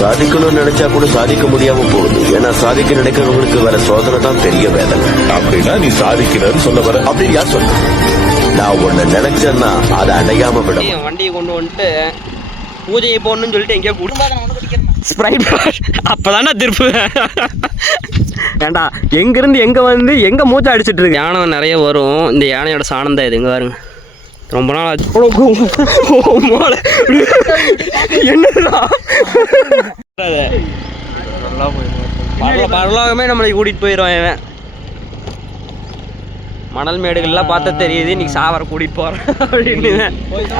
சாதிக்கணும்னு நினைச்சா கூட சாதிக்க முடியாம போகுது. ஏன்னா சாதிக்க நினைக்கிறவங்களுக்கு வேற சோதனை தான் பெரிய வேதனை. அப்படின்னா நீ சாதிக்கிறன்னு சொல்ல வர? அப்படின்னு யார் சொல்ல? நான் ஒண்ணு நினைச்சேன்னா அதை அடையாம விட. வண்டியை கொண்டு வந்துட்டு பூஜையை போடணும்னு சொல்லிட்டு எங்கேயோ ஸ்ப்ரைட் அப்பதானே திருப்பு. ஏண்டா எங்கிருந்து எங்க வந்து எங்க மூச்சை அடிச்சிட்டு இருக்கு. யானை நிறைய வரும். இந்த யானையோட சாணம் தான் இது. எங்க பாருங்க, ரொம்ப நாள் ஆச்சு. என்னடா பரலோகமே நம்மளை கூட்டிட்டு போயிடுவான் இவன். மணல் மேடுகள்லாம் பார்த்தா தெரியுது இன்னைக்கு சாவர கூட்டிட்டு போறேன் அப்படின்னு.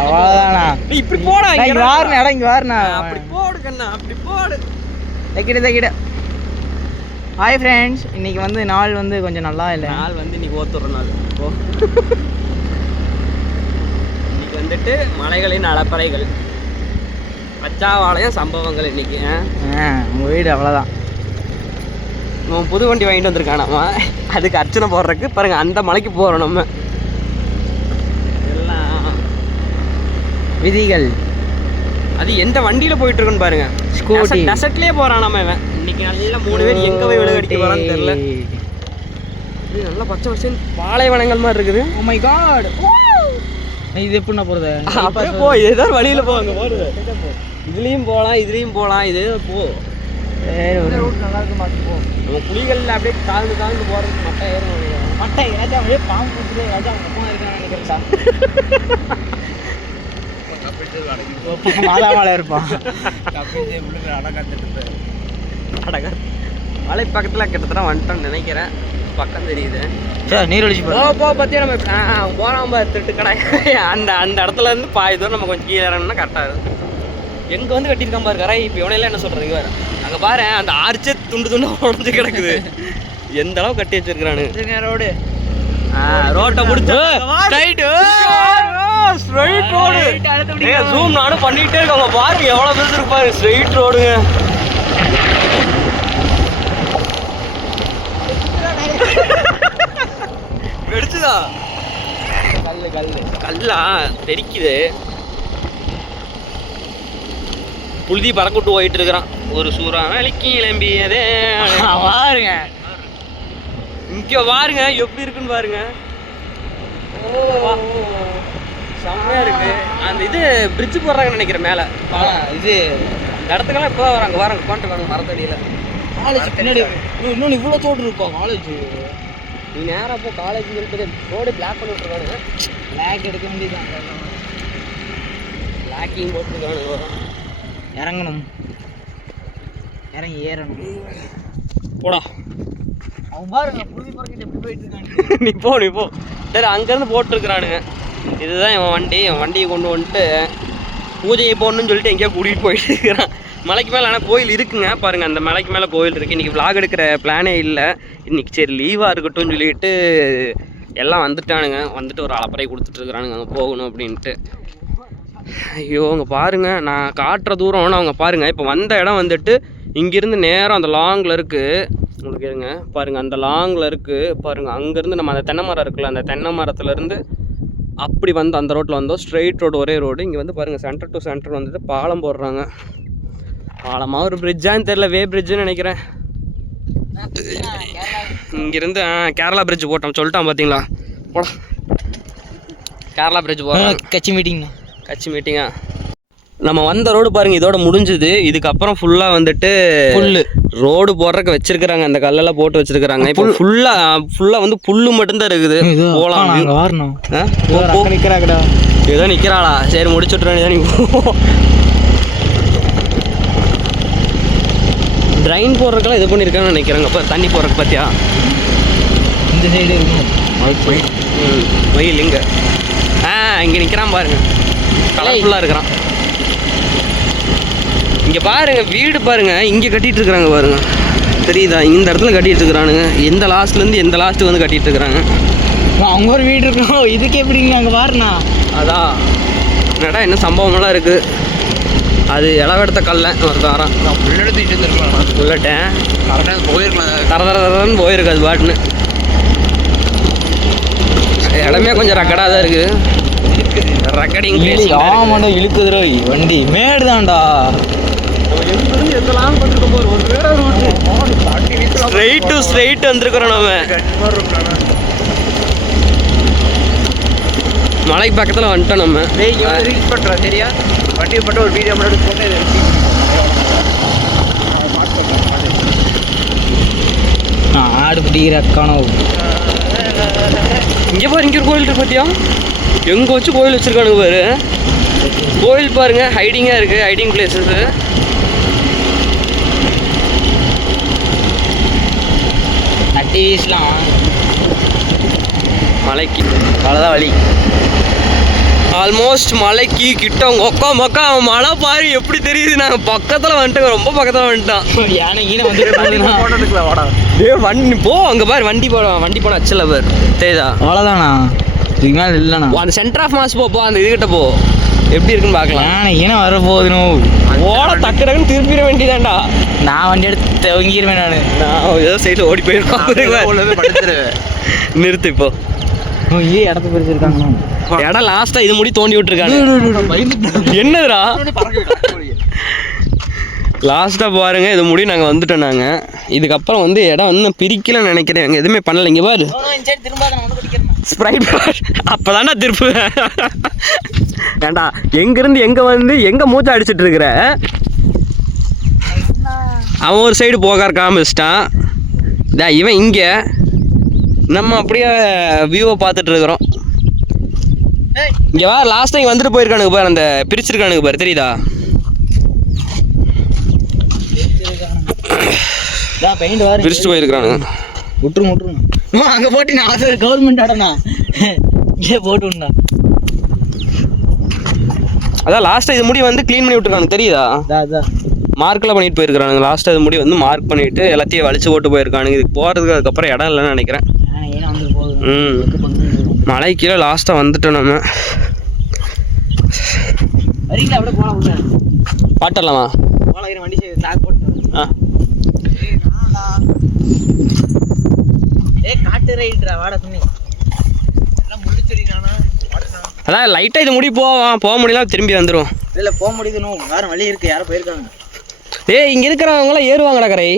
அவ்வளோதானா? இப்படி போடா, இங்க வாருண்ணா, இடம் இங்க வாருண்ணா. அப்படி போடு கண்ணா, அப்படி போடு. தைக்கிட. ஹாய் ஃப்ரெண்ட்ஸ், இன்னைக்கு வந்து நாள் வந்து கொஞ்சம் நல்லா இல்லை. நாள் வந்து இன்னைக்கு ஓத்துற நாள். இன்னைக்கு வந்துட்டு மலைகளின் அலப்பறைகள், பச்சாவாளையம் சம்பவங்கள் இன்னைக்கு. உங்கள் வீடு அவ்வளோதான். நம்ம புது வண்டி வாங்கிட்டு வந்திருக்கானாமா, அதுக்கு அர்ச்சனை போடுறதுக்கு பாருங்க. அந்த மலைக்கு போகிறோம் நம்ம. எல்லாம் விதிகள். அது எந்த வண்டியில் போயிட்டு இருக்குன்னு பாருங்க. ஸ்கூட்டி டெசர்ட்லேயே போகிறான் நம்ம. இவன் இன்னைக்கு நல்லா 3 பேர் எங்கே போய் விழுகடிக்க போகிறான்னு தெரியல. இது நல்லா பச்சை பச்சை பாலைவனங்கள் மாதிரி இருக்குது. ஓ மை காட், இது எப்படின்னா போகிறது? அப்படியே போ, ஏதாவது வழியில் போவாங்க போகிறது. இதுலேயும் போகலாம் இது போ. நல்லா இருக்கு மாட்டு போ. நம்ம புலிகளில் அப்படியே தாழ்ந்து போகிறதுக்கு மட்டை ஏறும். மட்டை ராஜா அப்படியே பாம்பு கொடுத்துட்டு ராஜா பக்கம் இருக்கான்னு நினைக்கிறேன். மாதாமலை இருப்பான். மலை பக்கத்தில் கிட்டத்தட்ட வந்துட்டோன்னு நினைக்கிறேன். பக்கம் தெரியுது. நீரழிச்சு போ பற்றியா நம்ம போகிறாம திருட்டு கடை. அந்த இடத்துல இருந்து பாதி தூரம் நம்ம கொஞ்சம் கீழே இறங்கணும்னா கரெக்டாக இருக்கும். எங்கே வந்து கட்டியிருக்கான் பாரு கரை. இப்போ இவனையெல்லாம் என்ன சொல்கிறது வேறு. அங்கே பாரு, அந்த ஆர்ச்சே துண்டு உடஞ்சி கிடக்குது. எந்த அளவு கட்டி வச்சிருக்கிறானு ரோடு. ரோட்டை முடிச்சு ஸ்ட்ரைட் ரோடு. ஜூம் நானும் பண்ணிட்டே இருக்காங்க. பாருங்க எவ்வளோ பெருசு இருக்கு பாரு. ஸ்ட்ரைட் ரோடுங்க. வெடிச்சுதா கல்லா தெரிக்குது. புழுதி பறக்கிட்டு போயிட்டு இருக்கிறான். ஒரு சூறா வேலைக்கு கிளம்பியதே பாருங்க. இங்க பாருங்க எப்படி இருக்குன்னு பாருங்க. செம்மையா இருக்கு. அந்த இது பிரிட்ஜ் போடுறாங்கன்னு நினைக்கிறேன் மேல. இது இடத்துக்கெல்லாம் இப்போ வராங்க கோட்டை வாங்க மரத்தடியில. காலேஜ் பின்னாடி இன்னொன்று இவ்வளோ தோடு இருக்கும். காலேஜ் நீ நேராக போ. காலேஜ் இருக்குது. ரோடு பிளாக் பண்ணி விட்டுருக்கானுங்க. பிளாக் எடுக்க வேண்டியதான். பிளாக்கிங் போட்டுருக்கானுங்க. இறங்கணும், இறங்கி ஏறணும். போடா. அவன் பாருங்க புழுதி பறக்கிட்டு எப்படி போயிட்டு இருக்காங்க. நீ போ. சரி, அங்கேருந்து போட்டுருக்குறானுங்க. இதுதான் இவன் வண்டி. இவன் வண்டியை கொண்டு வந்துட்டு பூஜையை போடணும்னு சொல்லிட்டு எங்கேயோ கூட்டிகிட்டு போயிட்டு இருக்கிறான். மலைக்கு மேலே ஆனால் கோயில் இருக்குங்க பாருங்கள். அந்த மலைக்கு மேலே கோயில் இருக்குது. இன்றைக்கி விளாக் எடுக்கிற பிளானே இல்லை. இன்றைக்கி சரி லீவாக இருக்கட்டும்னு சொல்லிட்டு எல்லாம் வந்துட்டானுங்க. வந்துட்டு ஒரு அலப்பறை கொடுத்துட்ருக்குறானுங்க அங்கே போகணும் அப்படின்ட்டு. ஐயோ அங்கே பாருங்கள், நான் காட்டுற தூரம் ஆனால் அவங்க பாருங்கள். இப்போ வந்த இடம் வந்துட்டு இங்கேருந்து நேரம் அந்த லாங்கில் இருக்குது. உங்களுக்கு இருங்க பாருங்கள், அந்த லாங்கில் இருக்குது பாருங்கள். அங்கேருந்து நம்ம அந்த தென்னை மரம் இருக்குல்ல, அந்த தென்னை மரத்துலேருந்து அப்படி வந்து அந்த ரோட்டில் வந்தோம். ஸ்ட்ரெயிட் ரோடு, ஒரே ரோடு. இங்கே வந்து பாருங்கள், சென்டர் டு சென்டர் வந்துட்டு பாலம் போடுறாங்க. பாலமாக ஒரு பிரிட்ஜான்னு தெரில, வே பிரிட்ஜுன்னு நினைக்கிறேன். இங்கேருந்து கேரளா பிரிட்ஜ் போட்டோம் சொல்லிட்டான் பார்த்தீங்களா. போடா, கேரளா பிரிட்ஜ் போகிறோம். கட்சி மீட்டிங்கா. நம்ம வந்த ரோடு பாருங்கள், இதோட முடிஞ்சுது. இதுக்கப்புறம் ஃபுல்லாக வந்துட்டு ரோடு போடுறதுக்கு வச்சிருக்கிறாங்க. அந்த கல்லெல்லாம் போட்டு வச்சிருக்கிறாங்க. இப்போ ஃபுல்லாக வந்து புல்லு மட்டும்தான் இருக்குது. போகலாம். ஏதோ நிற்கிறாளா? சரி முடிச்சுட்றேன். நீ ட்ரைன் போடுறதுக்கெல்லாம் இது பண்ணியிருக்காங்கன்னு நினைக்கிறாங்க. அப்போ தண்ணி போடுறதுக்கு பார்த்தியா இந்த சைடு வெயில் இங்கே இங்கே நிற்கிறான் பாருங்க. கலர்ஃபுல்லாக இருக்கிறான். இங்கே பாருங்க, வீடு பாருங்க, இங்கே கட்டிகிட்டு இருக்கிறாங்க பாருங்க. தெரியுதா? இந்த இடத்துல கட்டிகிட்டு இருக்கிறானுங்க. எந்த லாஸ்ட்லேருந்து எந்த லாஸ்ட்டு வந்து கட்டிகிட்டு இருக்கிறாங்க. அங்கே ஒரு வீடு இருக்கணும். இதுக்கு எப்படிங்க அங்கே பாருண்ணா? அதான் என்னடா என்ன சம்பவமெல்லாம் இருக்குது. அது இளவெடுத்த கல்ல ஒரு தாரம் புல்லெடுத்துட்டு இருந்திருக்கலாம். புல்லட்டேன் போயிருக்கலாம். தரன்னு போயிருக்கு அது பாட்டுன்னு. இடமே கொஞ்சம் ரக்கடாக தான் இருக்குது. ரக்கடிங் ஆமாண்டா, இழுக்குதுரோ வண்டி. மேடு தான்டா. எங்கெல்லாம் வந்துருக்கோம் போது ஒரு ஸ்ட்ரைட் வந்திருக்கிறோம் நம்ம. மலைக்கு பக்கத்தில் வந்துட்டோம் நம்ம. ரீல்ஸ் பண்ணுறோம் சரியா, வண்டியை மட்டும் ஒரு வீடியோ மட்டும் போட்டு ஆடு பிடிக்கிற அக்கானோ. இங்கே பாரு, இங்கே ஒரு கோயில் இருக்கு பார்த்தியா? எங்கே வச்சு கோயில் வச்சுருக்கானுங்க பாரு. கோயில் பாருங்க, ஹைடிங்காக இருக்குது, ஹைடிங் பிளேஸஸ். அட்லீஸ்ட்லாம் மலைக்கு அவ்வளோதான் வழி. ஆல்மோஸ்ட் மலைக்கு கிட்ட ஒக்கா மக்கா. மழை பாரு எப்படி தெரியுது. நாங்கள் பக்கத்தில் வந்துட்டோம், ரொம்ப பக்கத்தில் வந்துட்டோம். யானைக்கு வந்து ஏ வண்டி போ, அங்கே பாரு வண்டி போன அச்சல பாரு தெரியுதா? அவ்வளோதானா, இதுக்கு மேலே இல்லைண்ணா. அந்த சென்டர் ஆஃப் மாஸ் போ, அந்த இதுகிட்ட போ, எப்படி இருக்குன்னு பார்க்கலாம். யானை வரப்போகுதுனோ ஓட டக்கு டக்குன்னு திருப்பிட வேண்டியதாண்டா. நான் வண்டி எடுத்து தவங்கிடுவேன். நான் ஏதோ சைடில் ஓடி போயிருக்கேன். நிறுத்து இப்போ. இதே இடத்த பிரிச்சிருக்காங்க. இடம் லாஸ்ட்டாக இது முடி தோண்டி விட்டுருக்காங்க. என்னதுடா லாஸ்ட்டாக பாருங்க, இது முடி நாங்கள் வந்துட்டோம். நாங்கள் இதுக்கப்புறம் வந்து இடம் இன்னும் பிரிக்கலன்னு நினைக்கிறேன். எங்கள் எதுவுமே பண்ணலை. இங்கே பாரு ஸ்ப்ரைட் அப்போ தாண்டா திருப்பு. ஏண்டா எங்கேருந்து எங்கே வந்து எங்கே மூச்சை அடிச்சிட்டு இருக்கிற? அவன் ஒரு சைடு போக காமிச்சிட்டான். இவன் இங்கே, நம்ம அப்படியே வியூவை பார்த்துட்டு இருக்கிறோம். இங்கே வா, லாஸ்ட் டைம் வந்துட்டு போயிருக்கானுங்க பாரு, அந்த பிரிச்சிருக்கானுங்க பாரு தெரியுதா? பிரிச்சுட்டு போயிருக்கானுங்க. விட்டுருங்க அங்கே போட்டு நான் கவர்மெண்ட் ஆடனா இங்கே போட்டு. அதான் லாஸ்ட்டாக இது முடி வந்து க்ளீன் பண்ணி விட்டுருக்கானுங்க தெரியுதா? மார்க்கெலாம் பண்ணிட்டு போயிருக்கானுங்க. லாஸ்ட்டாக இது முடி வந்து மார்க் பண்ணிவிட்டு எல்லாத்தையும் வலிச்சு போட்டு போயிருக்கானுங்க. இதுக்கு போகிறதுக்கு அதுக்கப்புறம் இடம் இல்லைன்னு நினைக்கிறேன். மலை கீழே லாஸ்ட்டாக வந்துட்டோம் நம்ம. பாட்டலாமா? அதான் லைட்டாக இது முடி போக முடியல, திரும்பி வந்துடும். இல்லை போக முடியணும், வேற வழி இருக்குது. யாரும் போயிருக்காங்க. இங்கே இருக்கிறவங்களாம் ஏறுவாங்கடா கரை.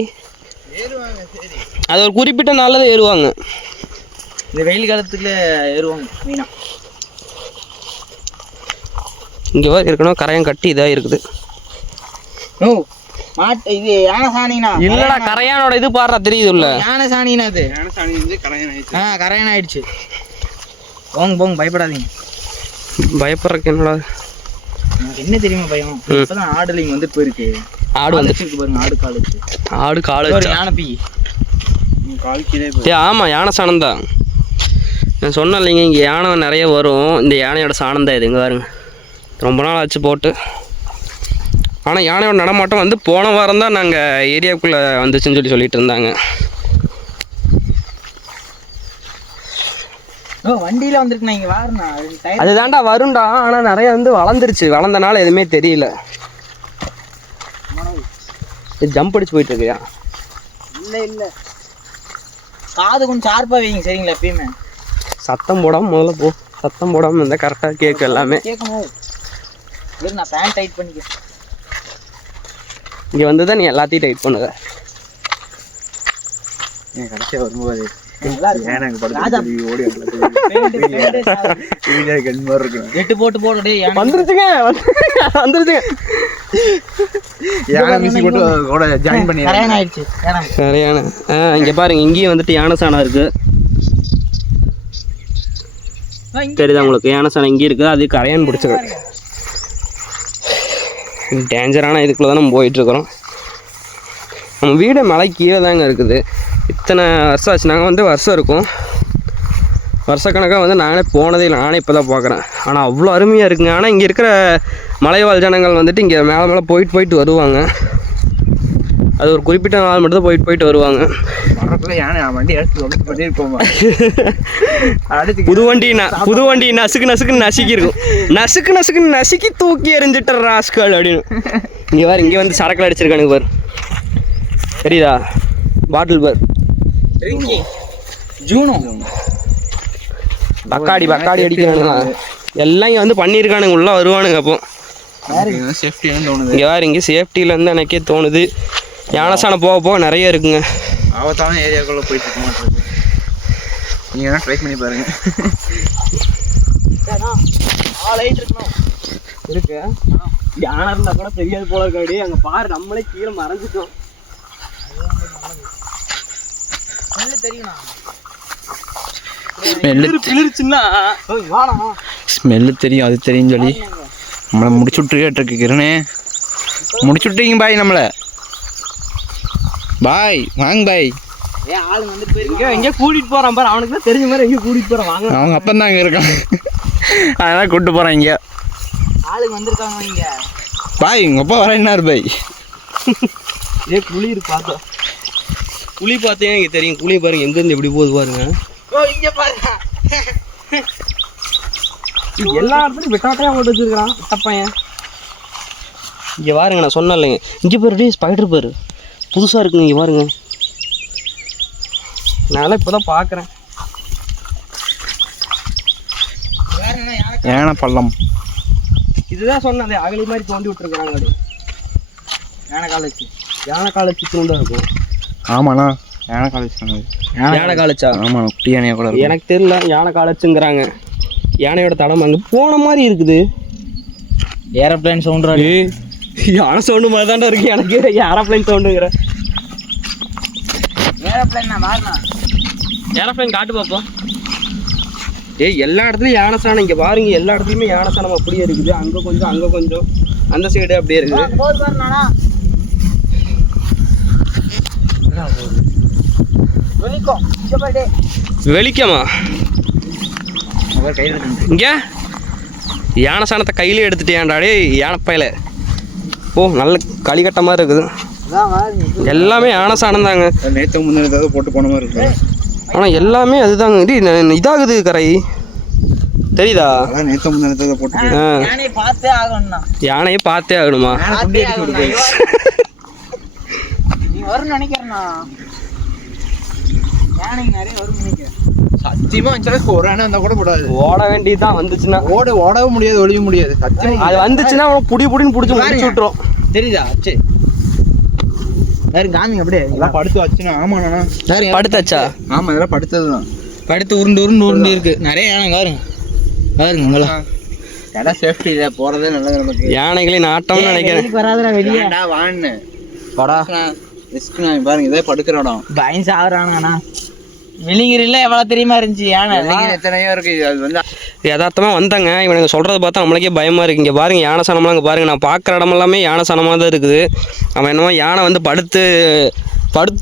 ஏறுவாங்க சரி, அது ஒரு குறிப்பிட்ட நாளில் தான் ஏறுவாங்க. இந்த வெயில் காலத்துக்குள்ள ஏறுவாங்க மீனா. இங்கே வர இருக்கணும், கரையம் கட்டி இதாக இருக்குது. ஓ மாட்டு இது யானை சாணினா இல்லடா, கரையானோட இது பாடுறா தெரியுது இல்ல? யானை சாணினா அது யானை சாணி வந்து கரையான் ஆயிடுச்சு. கரையான் ஆயிடுச்சு. போங்க பயப்படாதீங்க. பயப்படுறக்கு என்னடா? எனக்கு என்ன தெரியுமா பயம்? இப்பதான் ஆடுலிங்க வந்து போயிருக்கு. ஆடு வந்து பாருங்க, ஆடு கால் வச்சு. ஆடு கால் வச்சு யானை பீ கால் கீழே. ஆமாம், யானை சாணம் தான். நான் சொன்னேன் இல்லைங்க, இங்கே யானை நிறைய வரும். இந்த யானையோட சாணம் தான் இது. இங்கே பாருங்க, ரொம்ப நாள் ஆச்சு போட்டு. ஆனால் யானையோட நடமாட்டம் வந்து போன வாரம் தான் நாங்கள் ஏரியாவுக்குள்ளே வந்துச்சுன்னு சொல்லிட்டு இருந்தாங்க. வண்டியில் வந்துருக்குண்ணா, இங்கே வாருண்ணா. அது தாண்டா வரும்டா, ஆனால் நிறைய வந்து வளர்ந்துருச்சு. வளர்ந்தனால எதுவுமே தெரியல. இது ஜம்ப் அடிச்சு போயிட்டு இருக்கியா? இல்லை காது கொஞ்சம் ஷார்ப்பாக வைங்க சரிங்களா? எப்பயுமே சத்தம் போடாமல் முதல்ல போ. சத்தம் போடாமல் இருந்தால் கரெக்டாக கேட்கும் எல்லாமே. கேட்கணும். நான் பேண்ட் டைட் பண்ணிக்க. இங்கே வந்து தான் நீ எல்லாத்தையும் டைட் பண்ணுத. என் கடைசியாக வரும்போது எட்டு போட்டு போட்டு வந்துருச்சுங்க. சரியான. இங்கே பாருங்க, இங்கேயும் வந்துட்டு யானை சாணம் இருக்கு. தெரியுதா உங்களுக்கு? யானை சாணம் இங்கே இருக்குது, அது கரையான் பிடிச்சிருக்கு. டேஞ்சரான இதுக்குள்ள தான் நம்ம போயிட்டுருக்குறோம். நம்ம வீடு மலை கீழே தாங்க இருக்குது. இத்தனை வருஷம் ஆச்சு. நாங்கள் வந்து வருஷம் இருக்கும், வருஷக்கணக்காக வந்து நானே போனதே இல்லை. நானே இப்போ தான் பார்க்குறேன். ஆனால் அவ்வளோ அருமையாக இருக்குங்க. ஆனால் இங்கே இருக்கிற மலைவாழ் ஜனங்கள் வந்துட்டு இங்கே மேலே போயிட்டு வருவாங்க. அது ஒரு குறிப்பிட்ட நாள் மட்டும் தான் போயிட்டு வருவாங்க. வண்டி எடுத்து புது வண்டி நசுக்குன்னு நசுக்கி தூக்கி எறிஞ்சிட்டு ராஸ்கல் அப்படின்னு. இங்கே பாரு, இங்கே வந்து சரக்கில் அடிச்சிருக்கானுங்க பாரு, தெரியுதா? பாட்டில் பார், ஜூனோ பக்காடி அடிக்கிறானுங்க. எல்லாம் இங்கே வந்து பண்ணியிருக்கானுங்க. உள்ளே வருவானுங்க. அப்போ சேஃப்டின்னு தோணுது. இங்கே வேறு இங்கே சேஃப்டியிலேருந்து எனக்கே தோணுது. யானைசானம் போக போக நிறைய இருக்குங்க. ஆபத்தான ஏரியாக்குள்ளே போயிட்டு இருக்க மாட்டேங்குது. நீங்கள் வேணால் ட்ரை பண்ணி பாருங்க. இருக்கு யானை இருந்தால் கூட தெரியாது போல இருக்காடி. அங்கே பாரு நம்மளே கீழே மறைஞ்சிட்டோம். ஸ்மெல்லு தெரியும், அது தெரியும் சொல்லி நம்மளை முடிச்சு விட்டுருக்கே கிரணே. முடிச்சு விட்டீங்க பாய் நம்மளை. பாய் வாங்க பாய். எங்கே கூட்டிட்டு போறான் பாரு. அவனுக்கு தான் தெரிஞ்ச மாதிரி எங்கே கூட்டிட்டு போறான். வாங்க அவங்க அப்பன் தான் இங்கே இருக்கான், அதெல்லாம் கூப்பிட்டு போகிறான். இங்கே ஆளுங்க வந்திருக்காங்க. இங்க பாய் உங்கள் அப்பா வர என்னாரு பாய். புளி இருக்கு பார்த்தோம். புளி பார்த்தீங்கன்னா இங்கே தெரியும். புளி பாருங்க எங்கேருந்து எப்படி போகுது பாருங்க. எல்லா இடத்துலையும் வெட்டாட்டையாக போட்டு வச்சிருக்கிறான் பையன். இங்கே பாருங்க, நான் சொன்னேன் இல்லைங்க, இங்கே பாரு ஸ்பைடர் பாரு புதுசாக இருக்குங்க. இங்கே பாருங்க, நான் இப்போ தான் பார்க்குறேன். யானை பள்ளம் இதுதான் சொன்னது, அகலி மாதிரி தோண்டி விட்டுருக்குறாங்க. அது யானை காலச்சு தூண்டா இருக்கும். ஆமாண்ணா, யானை காலேஜ் சொன்னது. யானை காலச்சா? ஆமாம், குட்டி யானையாக கூட எனக்கு தெரியல. யானை காலச்சுங்கிறாங்க. யானையோட தடம் அங்கே போன மாதிரி இருக்குது. Aeroplane sound. யானை சவுண்டு மாதிரி தான்டா இருக்கு எனக்கு. ஏரோப்ளைன் சவுண்டுங்கிற. ஏரோப்ளைன் காட்டு பார்ப்போம். எல்லா இடத்துலையும் யானை சாணம். இங்கே பாருங்க, எல்லா இடத்துலையுமே யானை சாணம் அப்படியே இருக்குது. அங்கே கொஞ்சம் அங்கே கொஞ்சம், அந்த சைடு அப்படியே இருக்குது. வெளிக்கமா இங்க யானை சாணத்தை கையிலே எடுத்துட்டேன்டாடே யானை பையில. ஓ, நல்ல களிக்கட்ட மாதிரி இருக்குது. எல்லாமே யானை சாணம் தாங்க. நேற்று முன்னாடி போட்டு போன மாதிரி இருக்கு. ஆனால் எல்லாமே அதுதாங்க. இதாகுது கரை, தெரியுதா? நேற்று முன்னாடி போட்டு யானையே பார்த்தே ஆகணுமா? சத்தியமா ஒரு அணை வந்தா கூட கூடாது. ஓட வேண்டியதுதான். வந்துச்சுன்னா ஓடவும் முடியாது, ஒழிய முடியாது. சத்தியமா அது வந்துச்சுன்னா புடின்னு பிடிச்சி முடிச்சு விட்டுரும். தெரியுதா? சரி காமிங்க அப்படியே எல்லாம் படுத்து வச்சுனா. ஆமாண்ணா, படுத்தாச்சா? ஆமா, இதெல்லாம் படுத்ததுதான். படுத்து உருண்டு இருக்கு. நிறைய யானை பாருங்க பாருங்க. இடம் சேஃப்டி இல்லை, போறதே நல்லது நமக்கு. யானைகளின் ஆட்டம்னு நினைக்கிறேன். வராதுடா வெளியே வான்னு படா ரிஸ்க். பாருங்க, இதே படுக்கிற இடம். பயம் சாகுறானுங்கண்ணா. வெளிங்கிரில எவ்வளோ தெரியுமா இருந்துச்சு யானை. எத்தனையோ இருக்கு. அது வந்து யதார்த்தமாக வந்தாங்க. இவனுங்க சொல்கிறத பார்த்தா நம்மளுக்கே பயமாக இருக்குது. இங்கே பாருங்கள், யானை சனம்லாம் இங்கே பாருங்கள். நான் பார்க்குற இடமெல்லாமே யானை சனமாக தான் இருக்குது. அவன் என்னமோ யானை வந்து படுத்து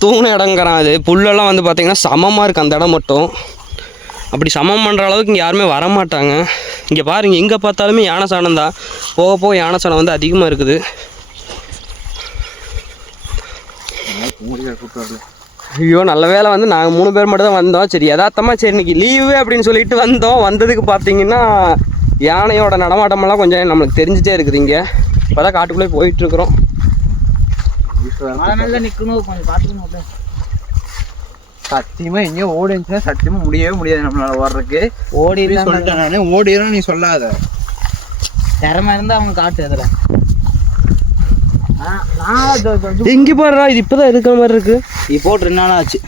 தூங்கின இடங்கிறான். அது புல்லெல்லாம் வந்து பார்த்திங்கன்னா சமமாக இருக்குது அந்த இடம் மட்டும். அப்படி சமம் பண்ணுற அளவுக்கு இங்கே யாருமே வரமாட்டாங்க. இங்கே பாருங்கள், எங்கே பார்த்தாலுமே யானை சாணம் தான். போக போக யானை சாணம் வந்து அதிகமாக இருக்குது. ஐயோ, நல்ல வேலை வந்து நாங்கள் 3 பேர் மட்டும் தான் வந்தோம். சரி யதார்த்தமாக சரி இன்னைக்கு லீவு அப்படின்னு சொல்லிட்டு வந்தோம். வந்ததுக்கு பார்த்தீங்கன்னா யானையோட நடமாட்டமெல்லாம் கொஞ்சம் நம்மளுக்கு தெரிஞ்சிட்டே இருக்குது. இங்கே இப்போ தான் காட்டுக்குள்ளே போயிட்டுருக்குறோம். நிற்கணும், கொஞ்சம் பார்த்துக்கணும். சத்தியமாக எங்கேயும் ஓடிச்சுன்னா சத்தியமாக முடியவே முடியாது நம்மளால ஓடுறதுக்கு. சொல்லிட்டேன் நான், ஓடிடும் நீ சொல்லாத. திறமை இருந்தால் அவங்க காட்டு. அதில் எங்கே பாடுறா, இது இப்போ தான் இருக்கிற மாதிரி இருக்குது. இது போட்டு 2 நாள் ஆச்சு.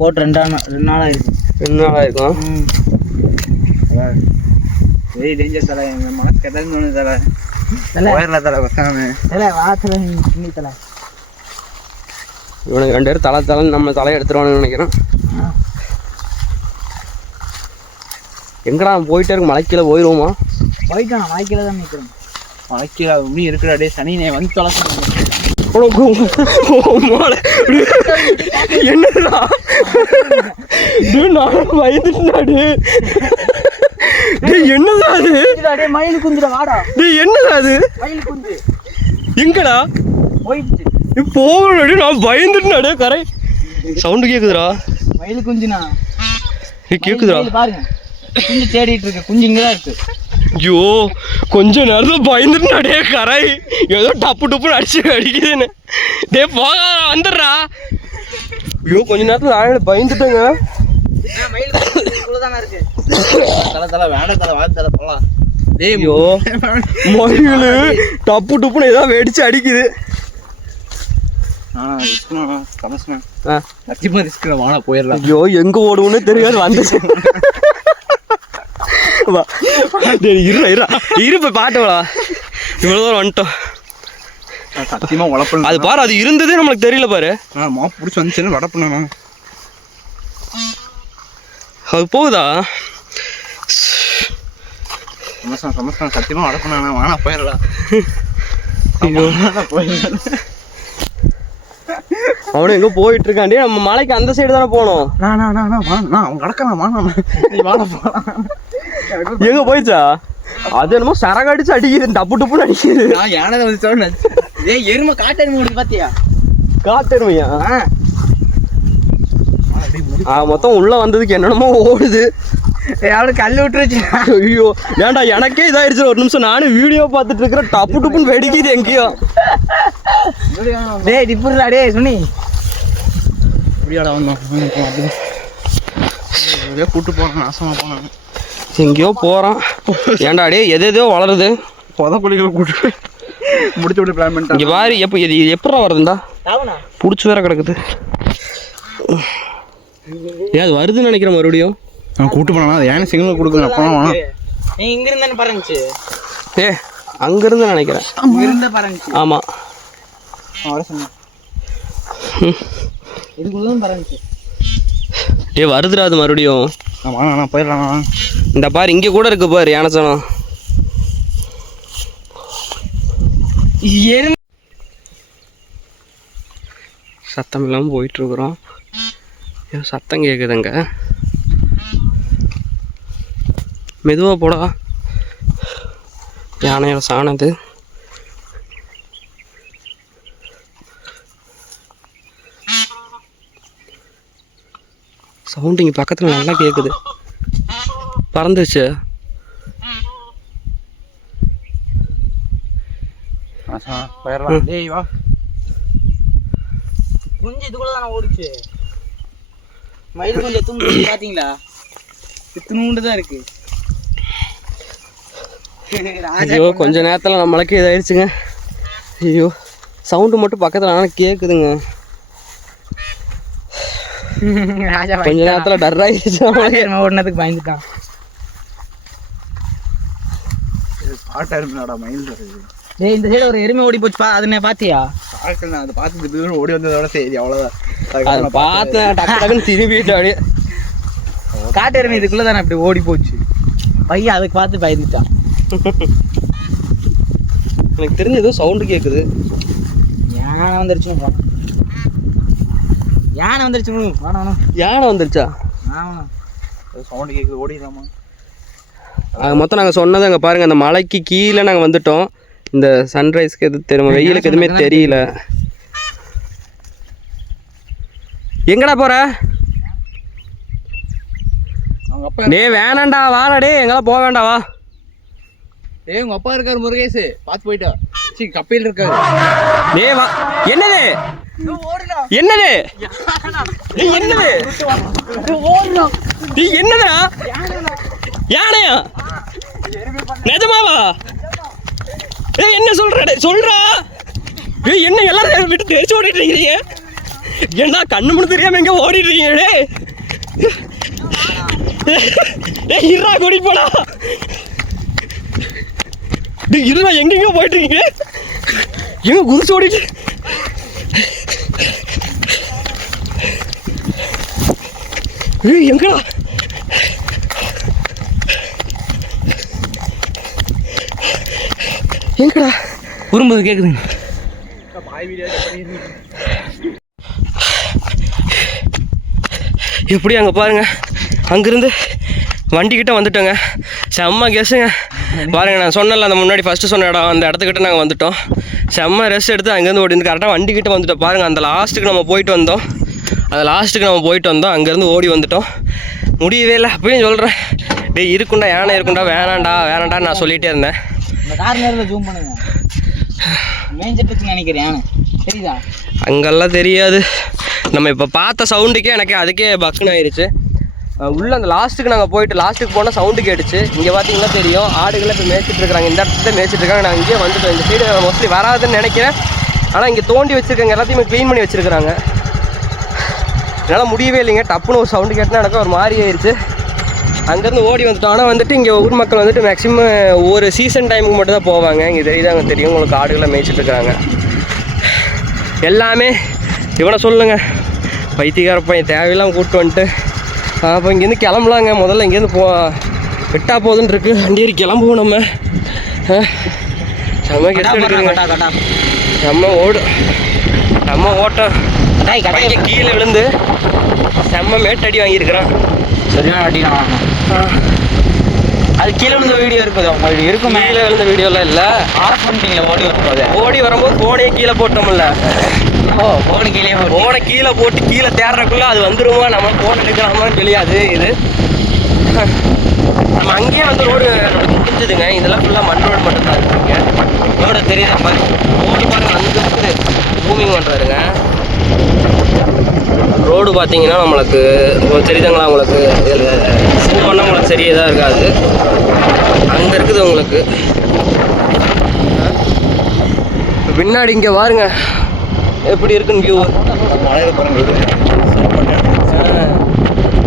போட்டு 2 நாளாக இருக்கும். 2 நாளாக இருக்கும். வெரி டேஞ்சர் தலை. எங்கள் மனசு கெட்டதுன்னு தோணுது தலை. போயிடல தலை பசாம தலை. வாசல இன்னி தலை. இவனுக்கு 2 பேர் தலை நம்ம தலையை எடுத்துருவானுன்னு நினைக்கிறேன். எங்கடா போயிட்டே இருக்கு. மலைக்கீழே போயிடுவோமா? போயிட்டான், மலைக்கீழே தான் நிற்கிறோம். மலைக்கீழே இன்னும் இருக்கிற டே சனி நே வந்து தொலைச்சு. என்னடா நானும் வயதுனாடு. என்னதா அது? மயில் குஞ்சுடா, வாடா. என்னதா அது? மயில் குஞ்சு எங்கடா போயிடுச்சு? போகணும். நான் பயந்துட்டு கரை சவுண்டு கேக்குதுடா. மயில் குஞ்சுனா கேக்குதுடா. பாருங்க, குஞ்சு தேடிட்டு இருக்கு. குஞ்சு இங்கதான் இருக்கு. ஐயோ, கொஞ்ச நேரத்துல பயந்துட்டு கரை ஏதோ டப்புன்னு அடிக்குதுன்னு. போக வந்துடுறா. ஐயோ, கொஞ்ச நேரத்துல நான் பயந்துட்டேங்க. தலை தலை வேண்டாம் தலை, வாழ் தலை போலாம். ஐயோ மயிலு டப்பு டப்புன்னு ஏதோ வெடிச்சு அடிக்குது. வாழ போயிடலாம். ஐயோ எங்க ஓடுவோன்னு தெரியாது வந்துச்சு. இருப்ப பாட்டுவா இவ்வளவு தூரம் வந்துட்டோம். சத்தியமா உழப்பல. அது பாரு, அது இருந்ததே நம்மளுக்கு தெரியல பாரு. மாப்பு பிடிச்சி வந்துச்சுன்னு வடப்பண்ணா அது போகுதா? சத்தியமா வடப்பண்ணா வானா போயிடலாம். ஐயோ அவனு எங்க போயிட்டு இருக்காண்டி. நம்ம மலைக்கு அந்த சைடு தானே போனோம். அவன் கிடக்கலாம். எங்க போயிச்சா? அது என்னமோ சரகடிச்சு அடிக்குது, டப்பு டப்புன்னு அடிக்குது. யானை வந்து எருமை காட்டெருமை ஓடுது பாத்தியா? காட்டெருமையா? மொத்தம் உள்ள வந்ததுக்கு என்னென்னமோ ஓடுது. அவளுக்கு கல் விட்டுருச்சு. ஐயோ ஏன்டா எனக்கே இதாயிருச்சு. ஒரு நிமிஷம் நானும் வீடியோ பார்த்துட்டு இருக்கிறேன், டப்பு டப்புன்னு வெடிக்குது எங்கேயோ. டேய் டிப்புடா டேய் சுனி இப்படியாடா வந்தோம். கூட்டு போறான், நாசமா போனான். எங்கேயோ போறான். ஏன்டா டே எதோ வளருது. புதக்குழிகளை கூட்டு முடிச்சு விட்டு பிளான் பண்ணிட்டான். இங்க பாரு எப்படா வருதுண்டா, புடிச்சு வேற கிடக்குது. அது வருதுன்னு நினைக்கிறேன் மறுபடியும். கூட்டு போனா அது ஏன் சிக்னல் கொடுக்குறேன். அப்பலாம் வேணாம். நீ இங்க இருந்தானே பறந்துச்சு. அங்க இருந்து நினைக்கிறேன். அங்க இருந்த பறந்துச்சு. ஆமா அவர சொன்னா இதுக்குள்ள பறந்துச்சு. வருதுடா அது மறுபடியும். வாணா போயிடலாம். இந்த பாரு இங்க கூட இருக்கு பாரு யானசனம். சத்தம் இல்லாம போயிட்டு இருக்கிறோம். சத்தம் கேக்குதுங்க. மெதுவா போடா. யானையோட சாணது. சவுண்ட் இங்கே பக்கத்தில் நல்லா கேட்குது. பறந்துச்சு. டேய் வா. குஞ்சு இதுக்குள்ள தானே ஓடுச்சு. மயில் கொஞ்சம் எத்துண்டு பாத்தீங்களா? எத்துணுண்டு தான் இருக்கு. ஐயோ கொஞ்ச நேரத்தில் நம்மளுக்கு இதாயிருச்சுங்க. ஐயோ சவுண்டு மட்டும் பக்கத்தில் ஆனால் கேட்குதுங்க. கொஞ்ச நேரத்தில் டர் ஆயிடுச்சு. ஓடினதுக்கு பயந்துட்டான். பாட்டா இருந்தாடா மயில் வருது. டேய் இந்த சைடு ஒரு எருமை ஓடி போச்சு. அதுனே பாத்தியா? அதை பார்த்து ஓடி வந்ததோட சரி அவ்வளோதான். அதை பார்த்து டக்கு டக்குன்னு திரும்பிட்டு அப்படியே. காட்டு எருமை இதுக்குள்ள தானே அப்படி ஓடி போச்சு. பையன் அதுக்கு பார்த்து பயந்துட்டான். எனக்கு தெரிஞ்ச ஏதோ சவுண்டு கேட்குது. யானை வந்துருச்சு. யானை வந்துருச்சு. வேணாம் யானை வந்துருச்சா? ஆமாம் சவுண்டு கேட்குது. ஓடிடாமா? மொத்தம் நாங்கள் சொன்னது அங்கே பாருங்கள், அந்த மலைக்கு கீழே நாங்கள் வந்துட்டோம். இந்த சன்ரைஸ்க்கு எது தெரியும், வெயிலுக்கு எதுவுமே தெரியல. எங்கடா போற? அவங்க அப்பா டே வேணாண்டா வாடா. டே எங்கெல்லாம் போக வேண்டாவா? டேய் உங்க அப்பா இருக்காரு முருகேஷ், பார்த்து போயிட்டா. சீ கப்பையில் இருக்காரு. டே வா. என்னது என்னது என்னது என்னதுடா? யானையா? நிஜமாவா? என்ன சொல்றா? என்ன எல்லாரும் விட்டு தெரிச்சு ஓடிட்டு இருக்கீங்க? ஏன்னா கண்ணு முன்னு தெரியாம எங்க ஓடிட்டு இருக்கீங்க? இருடா கூட்டிட்டு போடா. இருடா எங்கெங்க போயிட்டு இருக்கீங்க? எங்க குதிச்சு ஓடிட்டு? எங்கடா? எங்கடா? குறும்பது கேக்குதுங்க. எப்படி அங்கே பாருங்க, அங்கேருந்து வண்டிக்கிட்ட வந்துட்டோங்க. செம்ம கெஸுங்க பாருங்க. நான் சொன்னல அந்த முன்னாடி ஃபஸ்ட்டு சொன்ன இடம், அந்த இடத்துக்கிட்ட நாங்கள் வந்துட்டோம். செம்ம ரெஸ்ட் எடுத்து அங்கேருந்து ஓடி வந்து கரெக்டாக வண்டிக்கிட்ட வந்துட்டோம். பாருங்கள் அந்த லாஸ்ட்டுக்கு நம்ம போயிட்டு வந்தோம். அங்கேருந்து ஓடி வந்துட்டோம். முடியவே இல்லை. அப்பயும் சொல்கிறேன், டேய் இருக்குண்டா யானை இருக்குண்டா, வேணாண்டா நான் சொல்லிகிட்டே இருந்தேன். இந்த கார்னரில் ஜூம் பண்ணுங்க. மேய்ஞ்சிட்டுச்சுன்னு நினைக்கிறேன் யானை. தெரியுதா? அங்கெல்லாம் தெரியாது. நம்ம இப்போ பார்த்த சவுண்டுக்கே எனக்கு அதுக்கே பக்குன்னு ஆயிடுச்சு. உள்ள அந்த லாஸ்ட்டுக்கு நாங்கள் போயிட்டு லாஸ்ட்டுக்கு போனால் சவுண்டு கேட்டுச்சு. இங்கே பார்த்தீங்கன்னா தெரியும் ஆடுகளை இப்போ மேய்ச்சிட்டு இருக்காங்க. இந்த இடத்துல மேய்ச்சிட்டு இருக்காங்க. நாங்கள் இங்கே வந்துட்டோம். இந்த சைடு மோஸ்ட்லி வராதுன்னு நினைக்கிறேன். ஆனால் இங்கே தோண்டி வச்சுருக்காங்க, எல்லாத்தையுமே க்ளீன் பண்ணி வச்சுருக்காங்க. என்னால் முடியவே இல்லைங்க. டப்புன்னு ஒரு சவுண்டு கேட்டுனா எனக்கு ஒரு மாதிரி ஆயிடுச்சு. அங்கேருந்து ஓடி வந்துட்டோம். ஆனால் வந்துட்டு இங்கே ஊர் மக்கள் வந்துட்டு மேக்ஸிமம் ஒரு சீசன் டைமுக்கு மட்டும் தான் போவாங்க. இங்கே தெரியுதாங்க தெரியும் உங்களுக்கு ஆடுகளை மேய்ச்சிட்டு இருக்காங்க. எல்லாமே இவனை சொல்லுங்க பைத்தியக்கார பையன் தேவையில்லாமல் கூப்பிட்டு வந்துட்டு அப்போ இங்கேருந்து கிளம்பலாங்க. முதல்ல இங்கேருந்து விட்டா போதுன்னு இருக்கு. வண்டி கிளம்புவோம் நம்ம. செம்ம கெட்ட எடுக்குதுங்க. நம்ம ஓட்டம் பையன் கீழே விழுந்து செம்ம மேட்டடி வாங்கியிருக்கிறான். சரியான அடிக்கலாம். அது கீழே விழுந்த வீடியோ இருக்குது இருக்கும். கீழே விழுந்த வீடியோலாம் இல்லை. ஆஃப் பண்ணிட்டீங்களா? ஓடி வரும்போது ஃபோனே கீழே போட்டோம்ல. ஃபோனு கீழே போட்டு கீழே தேடுறக்குள்ள அது வந்துருமா, நம்ம ஃபோன் எடுக்கலாமான்னு தெரியாது. இது நம்ம அங்கேயே வந்து ரோடு முடிஞ்சுதுங்க. இதெல்லாம் ஃபுல்லாக மண் ரோடு மட்டும்தான் இருக்குங்க. ரோடு தெரியுது பாருங்க. ரோடு பாருங்க அங்கே இருக்குது. மூவிங் பண்ணுறாருங்க. ரோடு பார்த்தீங்கன்னா நம்மளுக்கு தெரியுதுங்களா உங்களுக்கு? இதில் ஜூம் பண்ணால் உங்களுக்கு சரியாக தான் இருக்காது. அங்கே இருக்குது உங்களுக்கு. பின்னாடி இங்கே பாருங்க எப்படி இருக்குன்னு வியூ.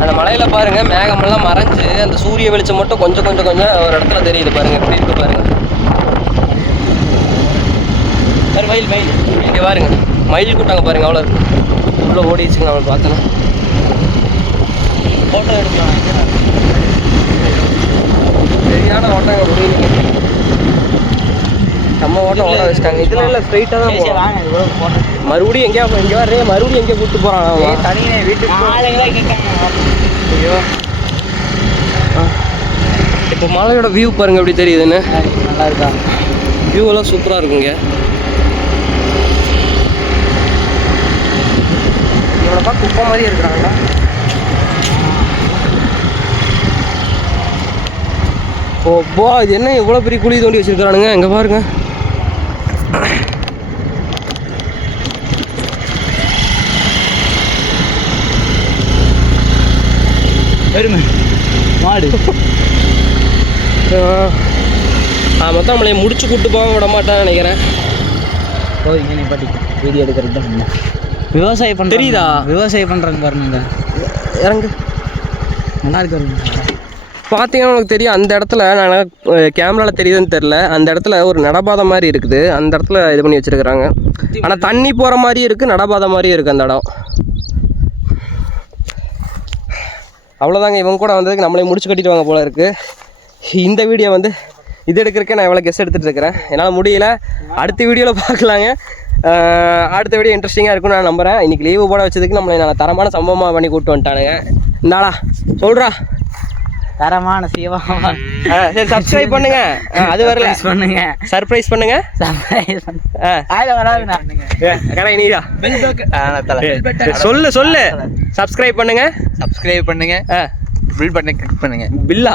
அந்த மலையில் பாருங்க மேகமெல்லாம் மறைஞ்சு அந்த சூரிய வெளிச்சம் மட்டும் கொஞ்சம் ஒரு இடத்துல தெரியுது பாருங்க. எப்படி இருக்கு பாருங்க. மயில் இங்கே பாருங்க மயில் கூட்டாங்க பாருங்க. அவ்வளோ இருக்கு. இவ்வளோ ஓடிச்சுங்க. அவளை பார்த்தோன்னா ஃபோட்டோ எடுக்கலாம். சரியான ஓட்டாங்க. முடியல நம்ம ஓட்டம் ஓட வச்சுட்டாங்க. இதில் இல்லை ஸ்ட்ரைட்டாக தான் போகலாம். மறுபடியும் எங்கேயா இங்கே வரே மறுபடியும் எங்கேயா கூப்பிட்டு போகிறான் தனியாக வீட்டுக்கு. ஐயோ இப்போ மலையோட வியூ பாருங்க எப்படி தெரியுதுன்னு. நல்லா இருக்கா? வியூவெல்லாம் சூப்பராக இருக்குங்க. இவனை பார்க்க குப்பை மாதிரி இருக்கிறாங்களா? ஓ இது என்ன இவ்வளோ பெரிய குழி தோண்டி வச்சுருக்கிறானுங்க. இங்கே பாருங்க. மாடு மொத்தம் நம்மளை முடிச்சு கூப்பிட்டு போக விட மாட்டான்னு நினைக்கிறேன். இங்கே பாட்டி வீடியோ எடுக்கிறது தான். விவசாயம் பண்ண தெரியுதா? விவசாயம் பண்ணுறாங்க பாருங்க. இறங்கு. நல்லா இருக்கு. பார்த்தீங்கன்னா உங்களுக்கு தெரியும் அந்த இடத்துல நாங்கள் கேமராவில் தெரியுதுன்னு தெரில. அந்த இடத்துல ஒரு நடபாதை மாதிரி இருக்குது. அந்த இடத்துல இது பண்ணி வச்சுருக்குறாங்க. ஆனால் தண்ணி போகிற மாதிரியும் இருக்குது, நடபாதை மாதிரியும் இருக்குது அந்த இடம். அவ்வளோதாங்க. இவங்க கூட வந்ததுக்கு நம்மளே முடிச்சு கட்டிட்டு வாங்க போல இருக்குது. இந்த வீடியோ வந்து இது எடுக்கிறக்கே நான் எவ்வளோ கெஸ்ட் எடுத்துகிட்டு இருக்கிறேன். என்னால் முடியல. அடுத்த வீடியோவில் பார்க்கலாங்க. அடுத்த வீடியோ இன்ட்ரெஸ்டிங்காக இருக்குன்னு நான் நம்புகிறேன். இன்றைக்கி லீவு போட வச்சதுக்கு நம்மளை நான் தரமான சம்பவமாக பண்ணி கூப்பிட்டு வந்துட்டானுங்க. இந்தாடா சொல்கிறா தரமான சீவமா. சரி சப்ஸ்கிரைப் பண்ணுங்க. அது வரல பண்ணுங்க. சர்ப்ரைஸ் பண்ணுங்க. சொல்லு சப்ஸ்கிரைப் பண்ணுங்க. சப்ஸ்கிரைப் பண்ணுங்க. பில் பட்டனை கிளிக் பண்ணுங்க. பில்லா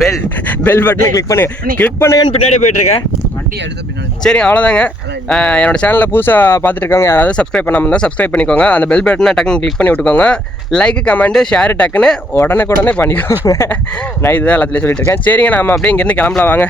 பெல் பட்டனை கிளிக் பண்ணுங்க. கிளிக் பண்ணுங்கன்னு பின்னாடி போயிட்டு இருக்கேன். வண்டி எடுத்து பின்னாடி. சரி அவ்வளோதாங்க. என்னோட சேனலில் புதுசாக பார்த்துட்டு இருக்கவங்க யாராவது சப்ஸ்கிரைப் பண்ணாமல் இருந்தால் சப்ஸ்கிரைப் பண்ணிக்கோங்க. அந்த பெல் பட்டனை டக்குன்னு கிளிக் பண்ணி விட்டுக்கோங்க. லைக் கமெண்ட்டு ஷேர் டக்குன்னு உடனே பண்ணிக்கோங்க. நான் இதுதான் எல்லாத்துலேயும் சொல்லிட்டு இருக்கேன். சரிங்க நம்ம அப்படியே இங்கேருந்து கிளம்பலாம் வாங்க.